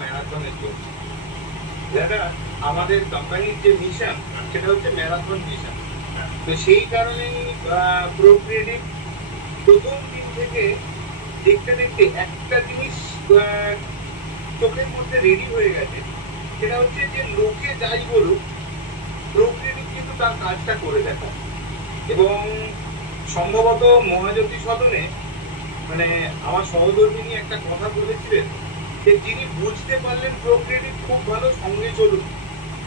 ম্যারাথনের জন্য দাদা, আমাদের কোম্পানির যে মিশন সেটা হচ্ছে ম্যারাথন মিশন। তো সেই কারণেই প্রোক্রিয়েটিভ প্রথম দিন থেকে দেখতে দেখতে একটা জিনিস চোখের মধ্যে রেডি হয়ে গেছে, সেটা হচ্ছে যে লোকে যাই বলুক, প্রোক্রিয়েটিভ কিন্তু তার কাজটা করে দেখা। এবং সম্ভবত মহাজ্যোতি সদনে মানে আমার সহধর্মিনী একটা কথা বলেছিলেন যে যিনি বুঝতে পারলেন প্রোক্রিয়েটিভ খুব ভালো, সঙ্গে চলুন,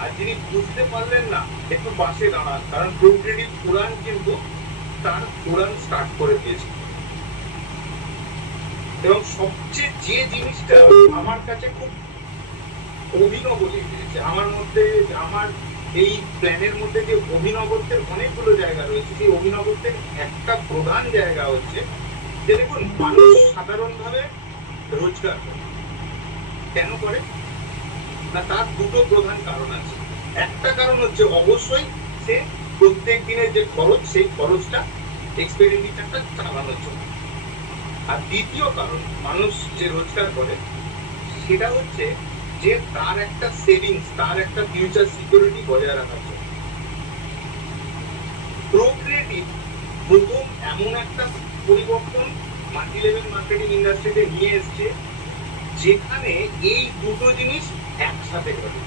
আর যিনি বুঝতে পারলেন না একটু পাশে দাঁড়ান, কারণ প্রোক্রিয়েটিভ কোরআন কিন্তু তার কোরআন স্টার্ট করে দিয়েছে। এবং সবচেয়ে যে জিনিসটা আমার কাছে খুব অভিনব লেগেছে, আমার মধ্যে আমার এই প্ল্যানের মধ্যে যে অভিনবত্বের অনেকগুলো জায়গা রয়েছে, সেই অভিনবত্বের একটা প্রধান জায়গা হচ্ছে যে দেখুন, মানুষ সাধারণভাবে রোজগার করে। কেন করে না, তার দুটো প্রধান কারণ আছে। একটা কারণ হচ্ছে অবশ্যই সে প্রত্যেক দিনের যে খরচ, সেই খরচটা এক্সপেন্ডিচারটা চালানোর জন্য। আর দ্বিতীয় কারণ মানুষ যে রোজগার করে সেটা হচ্ছে যে তার একটা সেভিংস, তার একটা ফিউচার সিকিউরিটি বজায় রাখার জন্য। প্রোক্রিয়েটিভ প্রথম এমন একটা পরিবর্তন মাল্টি লেভেল মার্কেটিং ইন্ডাস্ট্রিতে নিয়ে এসছে যেখানে এই দুটো জিনিস একসাথে ঘটে,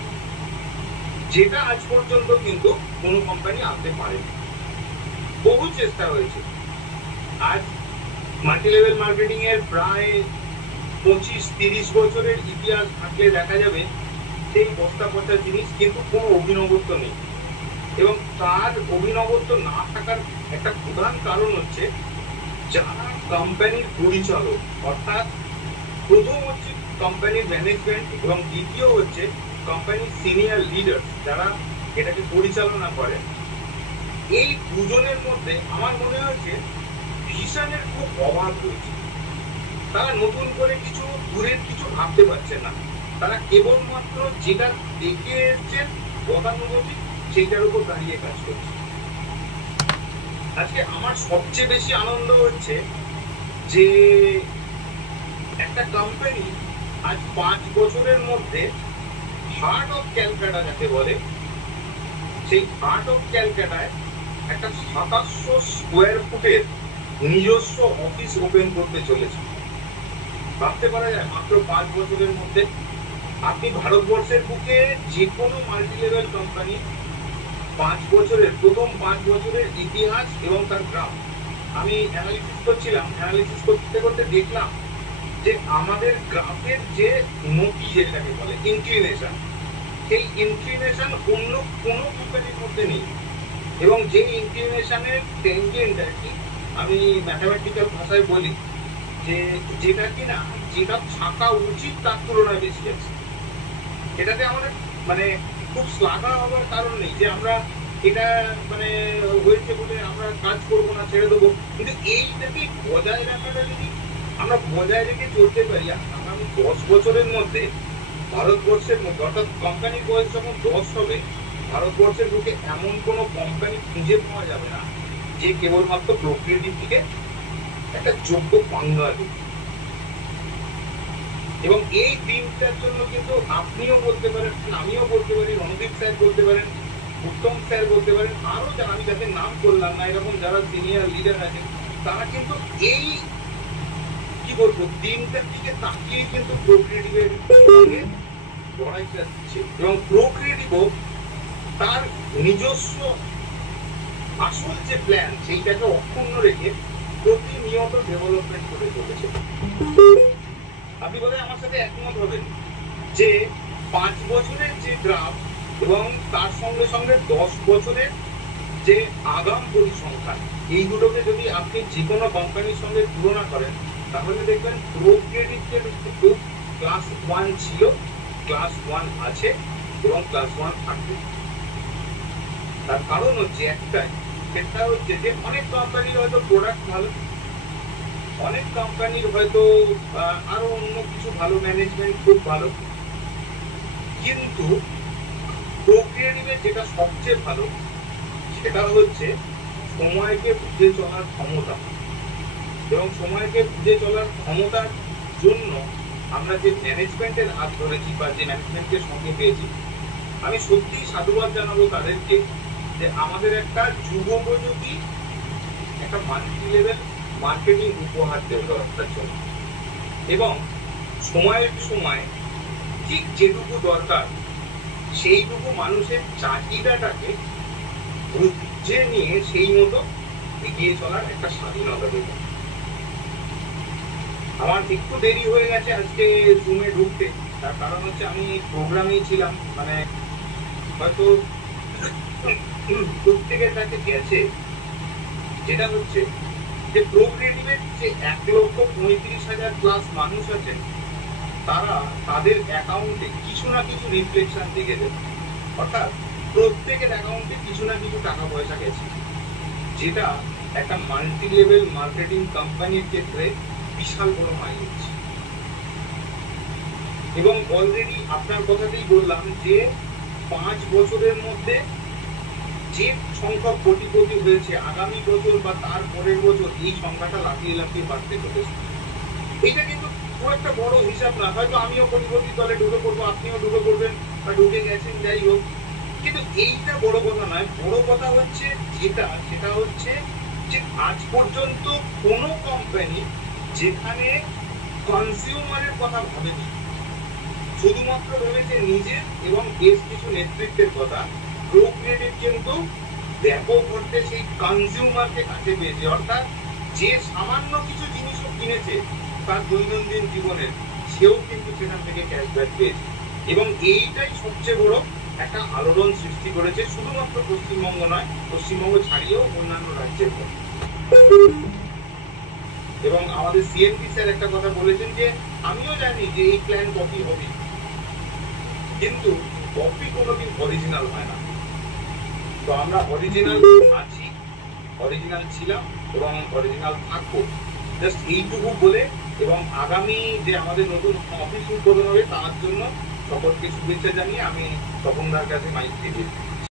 যেটা আজ পর্যন্ত কিন্তু কোনো কোম্পানি আনতে পারেনি। বহু চেষ্টা হয়েছে। আজ মাল্টি লেভেল মার্কেটিং এর প্রায় 25-30 বছরের ইতিহাস থাকলে দেখা যাবে সেই বস্তা পচা জিনিস, কিন্তু কোনো অভিনবত্ব নেই। এবং তার অভিনবত্ব না থাকার একটা প্রধান কারণ হচ্ছে যারা কোম্পানির পরিচালক, অর্থাৎ প্রথম হচ্ছে কোম্পানির ম্যানেজমেন্ট এবং দ্বিতীয় হচ্ছে কোম্পানির সিনিয়র লিডার যারা এটাকে পরিচালনা করে, এই দুজনের মধ্যে আমার মনে হয়েছে ভিশনের খুব অভাব রয়েছে। তারা নতুন করে কিছু দূরের কিছু ভাবতে পারছে না, তারা কেবলমাত্র যেটা দেখে এসছেন গতানুগতিক সেইটার উপর দাঁড়িয়ে কাজ করছে। আজকে আমার সবচেয়ে বেশি আনন্দ হচ্ছে যে একটা কোম্পানি আজ 5 বছরের মধ্যে হার্ট অফ ক্যালকাটা যাকে বলে, সেই হার্ট অফ ক্যালকাটায় একটা 2700 স্কোয়ার ফুটের নিজস্ব অফিস ওপেন করতে চলেছে। ভাবতে পারা যায় মাত্র 5 বছরের মধ্যে? আপনি ভারতবর্ষের বুকে যে কোনো মাল্টি লেভেল কোম্পানি 5 বছরের, প্রথম 5 বছরের ইতিহাস এবং তার গ্রাফ আমি অ্যানালিসিস করছিলাম, অ্যানালিসিস করতে করতে দেখলাম যে আমাদের গ্রাফের যে নতি যেটাকে বলে ইনক্লিনেশন, সেই ইনক্লিনেশন অন্য কোনো কোম্পানির মধ্যে নেই। এবং যে ইনক্লিনেশনের টেনজেন্ট আর কি, আমি ম্যাথামেটিক্যাল ভাষায় বলি যে যেটা কিনা যেটা থাকা উচিত তার তুলনায় বেশি আছে। এটাতে আমাদের মানে খুব শ্লাঘা হওয়ার কারণ নেই যে আমরা এটা মানে হয়েছে বলে আমরা কাজ করবো না, ছেড়ে দেবো। কিন্তু এইটাকে বজায় রাখাটা যদি আমরা বজায় রেখে চলতে পারি, আগামী 10 বছরের মধ্যে ভারতবর্ষের মধ্যে, অর্থাৎ কোম্পানির বয়স যখন 10 হবে, ভারতবর্ষের বুকে এমন কোনো কোম্পানি খুঁজে পাওয়া যাবে না যে কেবলমাত্র প্রকৃতির দিকে একটা যোগ্য পাঙ্গা দেবে। এবং এই দিনটার জন্য কিন্তু আপনিও বলতে পারেন, আমিও বলতে পারি, রণদীপ স্যার বলতে পারেন, উত্তম স্যার বলতে পারেন, আরো যারা আমি যাদের নাম করলাম না, এরকম যারা সিনিয়র লিডার আছেন, তারা কিন্তু এই কি বলবো দিনটার দিকে তাকিয়ে কিন্তু প্রোক্রিয়েটিভের সঙ্গে লড়াইটা দিচ্ছে। এবং প্রোক্রিয়েটিভও তার নিজস্ব আসল যে প্ল্যান সেইটাকে অক্ষুণ্ণ রেখে প্রতিনিয়ত ডেভেলপমেন্ট করে চলেছে। আপনি বোধহয় আমার সাথে একমত হবেন যে 5 বছরের যে গ্রাফ এবং তার সঙ্গে সঙ্গে 10 বছরের যে আগাম পরিসংখ্যান, এই দুটোকে যদি আপনি যে কোনো কোম্পানির সঙ্গে তুলনা করেন, তাহলে দেখবেন প্রোক্রিয়েটিভ কিন্তু ক্লাস 1 ছিল, ক্লাস 1 আছে এবং ক্লাস 1 থাকবে। তার কারণ হচ্ছে একটাই, সেটা হচ্ছে যে অনেক কোম্পানির হয়তো প্রোডাক্ট ভালো, অনেক কোম্পানির হয়তো আরো অন্য কিছু ভালো, ম্যানেজমেন্ট খুব ভালো, কিন্তু প্রোক্রিয়েটিভের যেটা সবচেয়ে ভালো সেটা হচ্ছে সময়কে বুঝে চলার ক্ষমতা। এবং সময়কে বুঝে চলার ক্ষমতার জন্য আমরা যে ম্যানেজমেন্টের হাত ধরেছি বা যে ম্যানেজমেন্টের সঙ্গে পেয়েছি, আমি সত্যিই সাধুবাদ জানাবো তাদেরকে যে আমাদের একটা যুগোপযোগী একটা মাল্টি লেভেল মার্কেটিং উপহার দেওয়ার জন্য, এবং সময়ের সময় ঠিক যেটুকু দরকার সেইটুকু মানুষের চাহিদাটাকে বুঝে নিয়ে সেই মতো এগিয়ে চলার একটা স্বাধীনতা দেব। আমার একটু দেরি হয়ে গেছে আজকে জুমে ঢুকতে, তার কারণ হচ্ছে আমি প্রোগ্রামেই ছিলাম, মানে হয়তো প্রত্যেকের কাছে গেছে, যেটা হচ্ছে যে প্রোক্রিয়েটিভের যে 1,35,000 প্লাস মানুষ আছেন, তারা তাদের অ্যাকাউন্টে কিছু না কিছু রিফ্লেকশন দেখে দেবে, অর্থাৎ প্রত্যেকের অ্যাকাউন্টে কিছু না কিছু টাকা পয়সা গেছে, যেটা একটা মাল্টি লেভেল মার্কেটিং কোম্পানির ক্ষেত্রে বিশাল বড় মাইলেজ। এবং অলরেডি আপনার কথাতেই বললাম যে 5 বছরের মধ্যে যে সংখ্যক কোটিপতি হয়েছে, আগামী বছর বা তার পরের বছর এই সংখ্যাটা লাফিয়ে লাফিয়ে বাড়তে চলেছে। এইটা কিন্তু খুব একটা বড় হিসাব না, হয়তো আমিও কোটিপতি দলে ঢুকে পড়বো, আপনিও ঢুকে পড়বেন বা ঢুকে গেছেন, যাই হোক, কিন্তু এইটা বড় কথা নয়। বড় কথা হচ্ছে সেটা হচ্ছে যে আজ পর্যন্ত কোনো কোম্পানি যেখানে কনজিউমারের কথা ভাবেনি, শুধুমাত্র ভেবেছে নিজের এবং বেশ কিছু নেতৃত্বের কথা, প্রোক্রিয়েটিভ কিন্তু ব্যাপক অর্থে সেই কনজিউমারকে কাছে পেয়েছে, অর্থাৎ যে সামান্য কিছু জিনিসও কিনেছে তার দৈনন্দিন জীবনের, সেও কিন্তু সেখান থেকে ক্যাশব্যাক পেয়েছে। এবং এইটাই সবচেয়ে বড় একটা আলোড়ন সৃষ্টি করেছে, শুধুমাত্র পশ্চিমবঙ্গ নয়, পশ্চিমবঙ্গ ছাড়িয়েও অন্যান্য রাজ্যের মধ্যে। এবং আমাদের সিএমপি স্যার একটা কথা বলেছেন যে আমিও জানি যে এই প্ল্যান কপি হবে, কিন্তু কপি কোনোদিন অরিজিনাল হয় না। তো আমরা অরিজিনাল আছি, অরিজিনাল ছিলাম এবং অরিজিনাল থাকবো, জাস্ট এইটুকু বলে, এবং আগামী যে আমাদের নতুন অফিস উদ্বোধন হবে তার জন্য সকলকে শুভেচ্ছা জানিয়ে আমি তপনদার কাছে মাইক দিয়ে দিই।